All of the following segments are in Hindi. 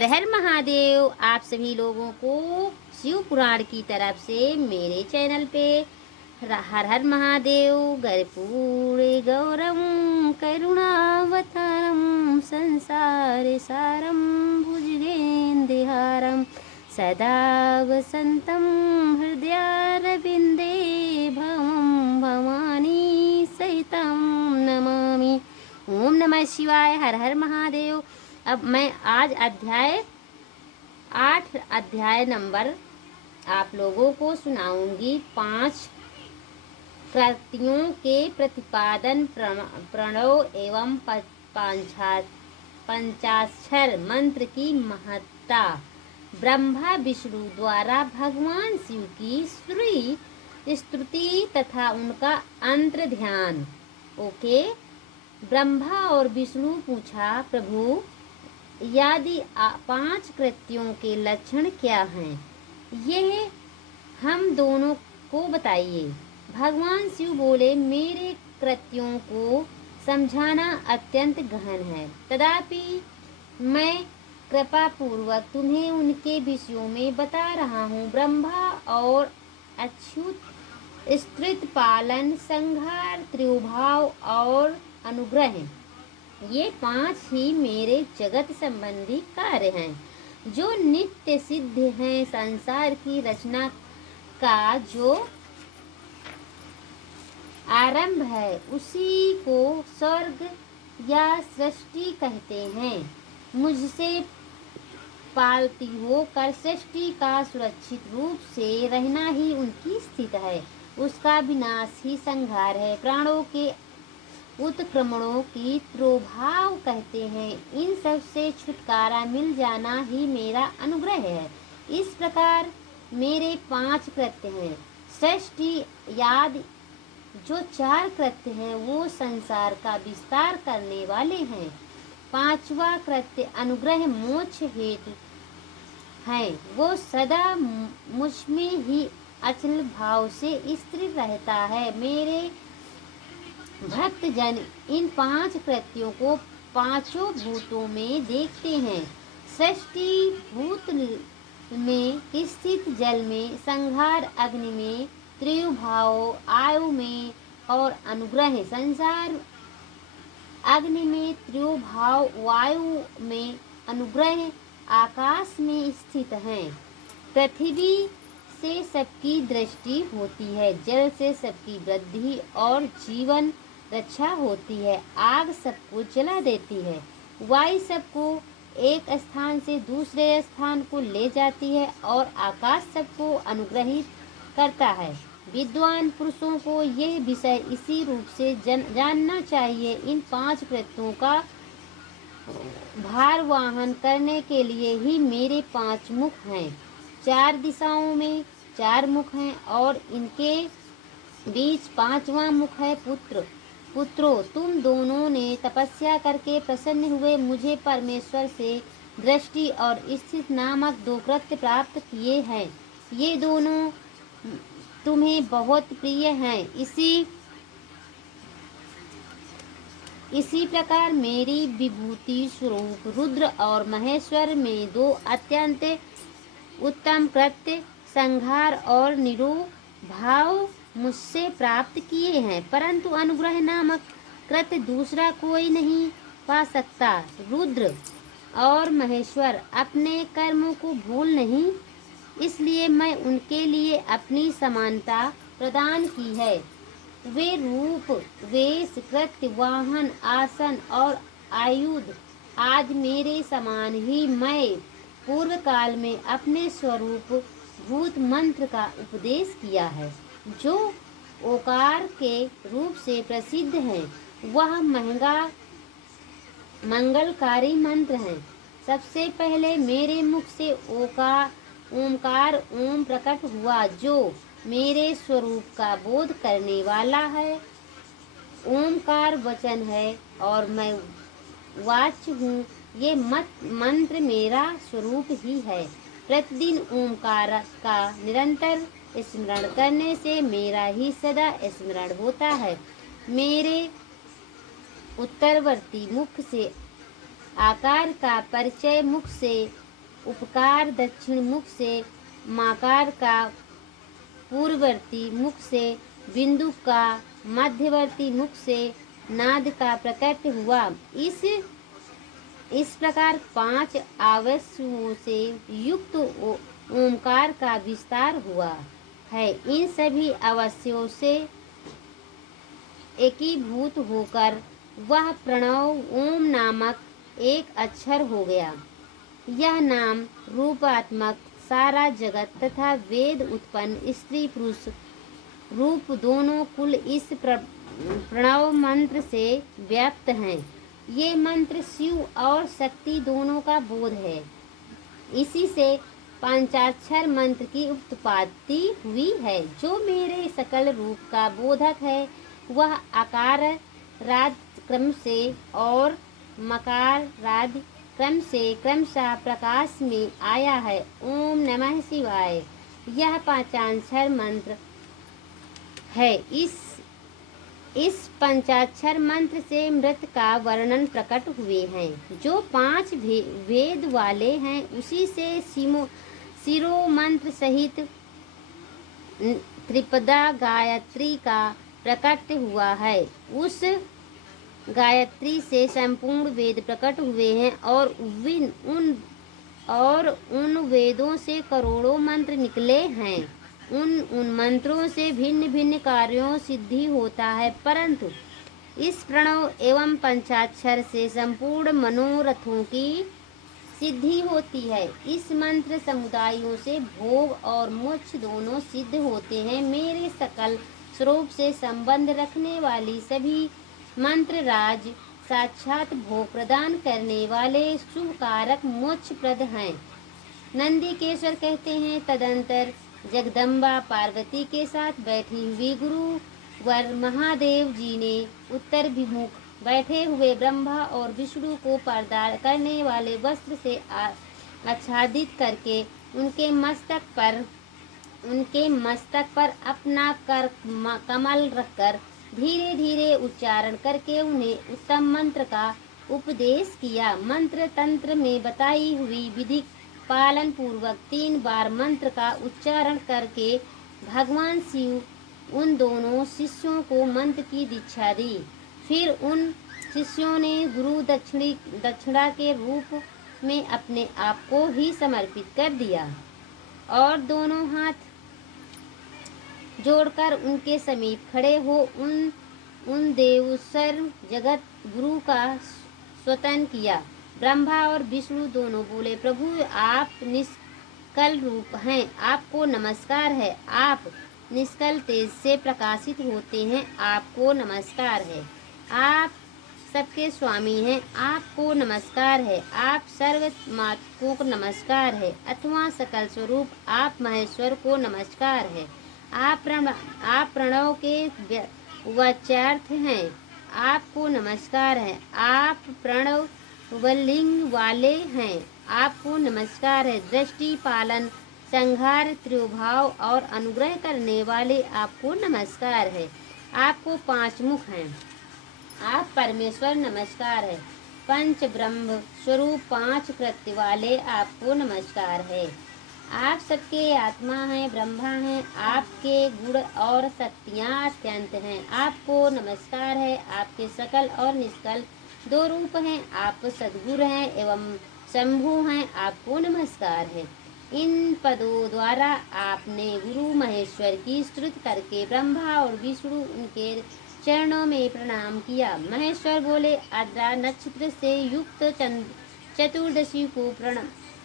हर हर महादेव। आप सभी लोगों को शिव पुराण की तरफ से मेरे चैनल पे हर हर महादेव। कर्पूरे गौरम करुणावतारम संसार सारम भुजगेन्द्रहारम सदा वसंतम हृदयारविंदे भवं भवानी सहितं नमामि। ओम नमः शिवाय। हर हर महादेव। अब मैं आज अध्याय नंबर आप लोगों को सुनाऊंगी। 5 कृतियों के प्रतिपादन, प्रणव एवं पंचाक्षर मंत्र की महत्ता। ब्रह्मा विष्णु द्वारा भगवान शिव की स्तुति तथा उनका अंतर ध्यान। ओके। ब्रह्मा और विष्णु पूछा, प्रभु यदि 5 कृत्यों के लक्षण क्या हैं, यह हम दोनों को बताइए। भगवान शिव बोले, मेरे कृत्यों को समझाना अत्यंत गहन है, तथापि मैं कृपा पूर्वक तुम्हें उनके विषयों में बता रहा हूँ। ब्रह्मा और अच्युत, स्त्रीत पालन, संहार, त्रिभाव और अनुग्रह, ये 5 ही मेरे जगत संबंधी कार्य हैं जो नित्य सिद्ध हैं। संसार की रचना का जो आरंभ है उसी को स्वर्ग या सृष्टि कहते हैं। मुझसे पालती होकर सृष्टि का सुरक्षित रूप से रहना ही उनकी स्थिति है, उसका विनाश ही संहार है। प्राणों के उत्क्रमणों की त्रोभाव कहते हैं। इन सब से छुटकारा मिल जाना ही मेरा अनुग्रह है। इस प्रकार मेरे 5 कृत्य हैं। सृष्टि याद जो 4 कृत्य हैं वो संसार का विस्तार करने वाले हैं। 5वां कृत्य अनुग्रह मोक्ष हेतु है। वो सदा मुझमें ही अचल भाव से स्थिर रहता है। मेरे भक्त जन इन 5 कृत्यों को 5 भूतों में देखते हैं। सृष्टि भूत में स्थित, जल में, संहार अग्नि में, त्रिभाव आयु में और अनुग्रह संसार अग्नि में, त्रिभाव वायु में, अनुग्रह आकाश में स्थित हैं। पृथ्वी से सबकी दृष्टि होती है, जल से सबकी वृद्धि और जीवन रक्षा होती है, आग सबको जला देती है, वायु सबको एक स्थान से दूसरे स्थान को ले जाती है और आकाश सबको अनुग्रहित करता है। विद्वान पुरुषों को यह विषय इसी रूप से जानना चाहिए। इन 5 कृत्यों का भार वहन करने के लिए ही मेरे 5 मुख हैं। 4 दिशाओं में 4 मुख हैं और इनके बीच 5वां मुख है। पुत्रों, तुम दोनों ने तपस्या करके प्रसन्न हुए मुझे परमेश्वर से दृष्टि और स्थित नामक 2 कृत्य प्राप्त किए हैं। ये दोनों तुम्हें बहुत प्रिय हैं। इसी प्रकार मेरी विभूति स्वरूप रुद्र और महेश्वर में 2 अत्यंत उत्तम कृत्य संहार और निरोभाव मुझसे प्राप्त किए हैं, परंतु अनुग्रह नामक कृत्य दूसरा कोई नहीं पा सकता। रुद्र और महेश्वर अपने कर्मों को भूल नहीं, इसलिए मैं उनके लिए अपनी समानता प्रदान की है। वे रूप, वेश, कृत्य, वाहन, आसन और आयुध आज मेरे समान ही मैं पूर्व काल में अपने स्वरूप भूत मंत्र का उपदेश किया है, जो ओकार के रूप से प्रसिद्ध है। वह मंगलकारी मंत्र है। सबसे पहले मेरे मुख से ओंकार ओम प्रकट हुआ, जो मेरे स्वरूप का बोध करने वाला है। ओंकार वचन है और मैं वाच्य हूँ। ये मंत्र मेरा स्वरूप ही है। प्रतिदिन ओंकार का निरंतर स्मरण करने से मेरा ही सदा स्मरण होता है। मेरे उत्तरवर्ती मुख से आकार का परिचय मुख से उपकार दक्षिण मुख से, माकार का पूर्ववर्ती मुख से, बिंदु का मध्यवर्ती मुख से नाद का प्रकट हुआ। इस प्रकार 5 आवश्यों से युक्त ओंकार का विस्तार हुआ है। इन सभी आवश्यों से एकीभूत होकर वह प्रणव ओम नामक एक अक्षर हो गया। यह नाम रूपात्मक सारा जगत तथा वेद उत्पन्न स्त्री पुरुष रूप दोनों कुल इस प्रणव मंत्र से व्याप्त हैं। ये मंत्र शिव और शक्ति दोनों का बोध है। इसी से पंचाक्षर मंत्र की उत्पत्ति हुई है। जो मेरे सकल रूप का बोधक है वह आकार राज क्रम से और मकार राज क्रम से क्रमशः प्रकाश में आया है। ओम नमः शिवाय यह पंचाक्षर मंत्र है। इस पंचाक्षर मंत्र से मृत का वर्णन प्रकट हुए हैं। जो 5 वेद वाले हैं उसी से शिरो मंत्र सहित त्रिपदा गायत्री का प्रकट हुआ है। उस गायत्री से संपूर्ण वेद प्रकट हुए हैं और उन वेदों से करोड़ों मंत्र निकले हैं। उन मंत्रों से भिन्न भिन्न कार्यों सिद्धि होता है, परंतु इस प्रणव एवं पंचाक्षर से संपूर्ण मनोरथों की सिद्धि होती है। इस मंत्र समुदायों से भोग और मोक्ष दोनों सिद्ध होते हैं। मेरे सकल स्वरूप से संबंध रखने वाली सभी मंत्र राज साक्षात भोग प्रदान करने वाले शुभ कारक मोक्ष प्रद हैं। नंदीकेश्वर कहते हैं, तदंतर जगदम्बा पार्वती के साथ बैठी हुई गुरुवर महादेव जी ने उत्तर विमुख बैठे हुए ब्रह्मा और विष्णु को पर्दा करने वाले वस्त्र से आच्छादित करके उनके मस्तक पर अपना कर कमल रखकर धीरे धीरे उच्चारण करके उन्हें उत्तम मंत्र का उपदेश किया। मंत्र तंत्र में बताई हुई विधि पालन पूर्वक 3 बार मंत्र का उच्चारण करके भगवान शिव उन दोनों शिष्यों को मंत्र की दीक्षा दी। फिर उन शिष्यों ने गुरु दक्षिणा के रूप में अपने आप को ही समर्पित कर दिया और दोनों हाथ जोड़कर उनके समीप खड़े हो उन देवसर जगत गुरु का स्तुति किया। ब्रह्मा और विष्णु दोनों बोले, प्रभु आप निष्कल रूप हैं, आपको नमस्कार है। आप निष्कल तेज से प्रकाशित होते हैं, आपको नमस्कार है। आप सबके स्वामी हैं, आपको नमस्कार है। आप सर्वमात्मा को नमस्कार है, अथवा सकल स्वरूप आप महेश्वर को नमस्कार है। आप प्रणव के वाच्यार्थ हैं, आपको नमस्कार है। आप प्रणव लिंग वाले हैं, आपको नमस्कार है। दृष्टि पालन संहार त्रिभाव और अनुग्रह करने वाले आपको नमस्कार है। आपको 5 मुख हैं, आप परमेश्वर नमस्कार है। पंच ब्रह्म स्वरूप 5 कृत्य वाले आपको नमस्कार है। आप सबके आत्मा हैं, ब्रह्मा हैं। आपके गुण और शक्तियाँ अत्यंत हैं, आपको नमस्कार है। आपके सकल और निष्कल 2 रूप हैं, आप सद्गुरु हैं एवं शंभु हैं, आपको नमस्कार है। इन पदों द्वारा आपने गुरु महेश्वर की स्तुति करके ब्रह्मा और विष्णु उनके चरणों में प्रणाम किया। महेश्वर बोले, आद्रा नक्षत्र से युक्त चतुर्दशी को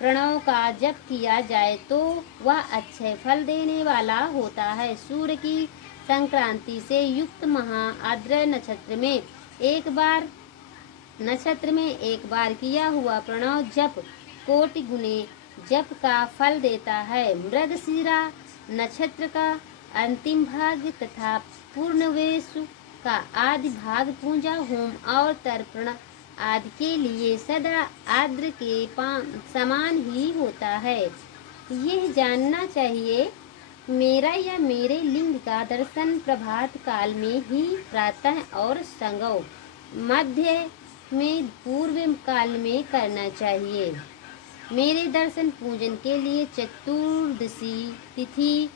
प्रणव का जप किया जाए तो वह अच्छे फल देने वाला होता है। सूर्य की संक्रांति से युक्त महा आद्र नक्षत्र में एक बार किया हुआ प्रणव जप कोटि गुने जप का फल देता है। मृगशिरा नक्षत्र का अंतिम भाग तथा पूर्णवेशु का आदि भाग पूजा होम और तर्पण आदि के लिए सदा आद्र के समान ही होता है। यह जानना चाहिए, मेरा या मेरे लिंग का दर्शन प्रभात काल में ही प्रातः और संगव मध्य में पूर्व काल में करना चाहिए। मेरे दर्शन पूजन के लिए चतुर्दशी तिथि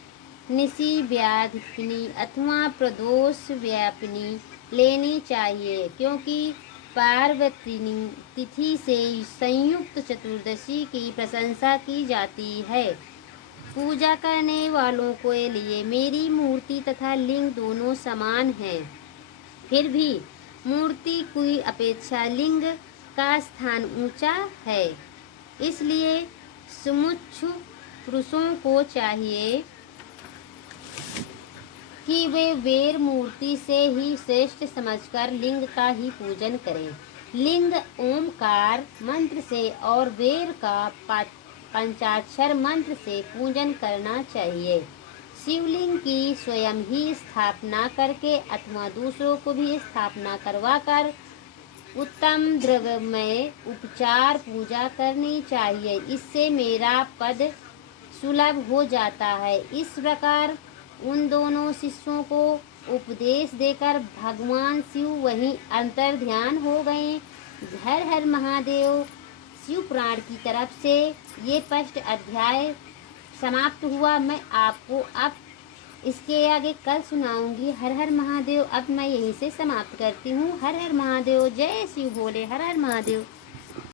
निशि व्याधिनी अथवा प्रदोष व्यापिनी लेनी चाहिए, क्योंकि पार्वतीनी तिथि से संयुक्त चतुर्दशी की प्रशंसा की जाती है। पूजा करने वालों के लिए मेरी मूर्ति तथा लिंग दोनों समान हैं। फिर भी मूर्ति की अपेक्षा लिंग का स्थान ऊंचा है। इसलिए सुमुच्च पुरुषों को चाहिए कि वे वेर मूर्ति से ही श्रेष्ठ समझकर लिंग का ही पूजन करें। लिंग ओमकार मंत्र से और वेर का पंचाक्षर मंत्र से पूजन करना चाहिए। शिवलिंग की स्वयं ही स्थापना करके अथवा दूसरों को भी स्थापना करवाकर उत्तम द्रव्यमय उपचार पूजा करनी चाहिए। इससे मेरा पद सुलभ हो जाता है। इस प्रकार उन दोनों शिष्यों को उपदेश देकर भगवान शिव वहीं अंतर्ध्यान हो गए। हर हर महादेव। शिव पुराण की तरफ से ये 5 अध्याय समाप्त हुआ। मैं आपको अब इसके आगे कल सुनाऊंगी। हर हर महादेव। अब मैं यहीं से समाप्त करती हूँ। हर हर महादेव। जय शिव भोले। हर हर महादेव।